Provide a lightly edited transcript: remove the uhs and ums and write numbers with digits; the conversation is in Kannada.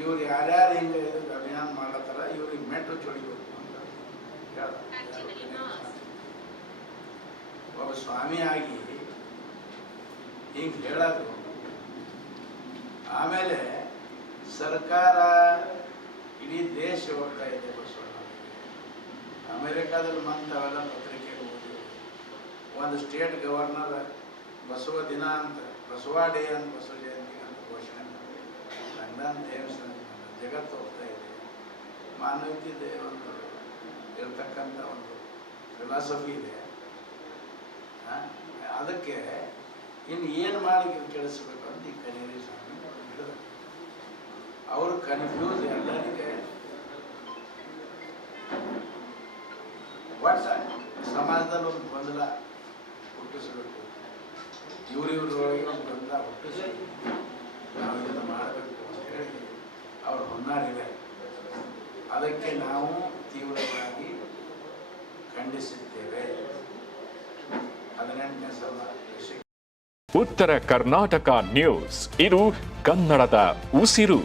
ಇವ್ರು ಯಾರ್ಯಾರು ಹಿಂಗೆ ಅಭಿಯಾನ ಮಾಡತ್ತಾರ ಇವ್ರಿಗೆ ಮೆಟ್ಟು ಚೊಡಿಬೇಕು ಅಂತ ಒಬ್ಬ ಸ್ವಾಮಿಯಾಗಿ ಹಿಂಗೆ ಹೇಳೋದು. ಆಮೇಲೆ ಸರ್ಕಾರ ಇಡೀ ದೇಶ ಹೋಗ್ತಾ ಇದೆ ಬಸವಣ್ಣ. ಅಮೇರಿಕಾದಲ್ಲಿ ಅವೆಲ್ಲ ಪತ್ರಿಕೆಗೆ ಓದಿದ್ರು. ಒಂದು ಸ್ಟೇಟ್ ಗವರ್ನರ್ ಬಸವ ದಿನ ಅಂತ, ಬಸವ ಡೇ ಅಂತ, ಬಸವ ಜಯಂತಿ ಅಂತ ಘೋಷಣೆ ಮಾಡಿ ಲಂಡನ್ ದೇವಸ್ಥಾನ ಜಗತ್ತು ಹೋಗ್ತಾ ಇದೆ. ಮಾನವೀಯತೆ ಒಂದು ಇರ್ತಕ್ಕಂಥ ಒಂದು ಫಿಲಾಸಫಿ ಇದೆ. ಅದಕ್ಕೆ ಇನ್ನು ಏನು ಮಾಡಿ ಕೇಳಿಸ್ಬೇಕು ಅಂತ ಈ ಕನೇರಿ ಸ್ವಾಮಿ ಹೇಳಿದ್ರು. ಅವರು ಕನ್ಫ್ಯೂಸ್ ಎಲ್ಲರಿಗೆ ಒಟ್ಟ ಸಮಾಜದಲ್ಲಿ ಒಂದು ಗೊಂದಲ ಹುಟ್ಟಿಸಬೇಕು, ಇವ್ರೊಳಗೆ ಒಂದು ಗೊಂದಲ ಹುಟ್ಟಿಸಿ ನಾವು ಇದನ್ನು ಮಾಡಬೇಕು ಅಂತ ಹೇಳಿ ಅವ್ರ ಹೊನ್ನಾರಿವೆ. ಅದಕ್ಕೆ ನಾವು ತೀವ್ರವಾಗಿ ಖಂಡಿಸುತ್ತೇವೆ. 18ನೇ ಸಲ ಉತ್ತರ ಕರ್ನಾಟಕ ನ್ಯೂಸ್, ಇದು ಕನ್ನಡದ ಉಸಿರು.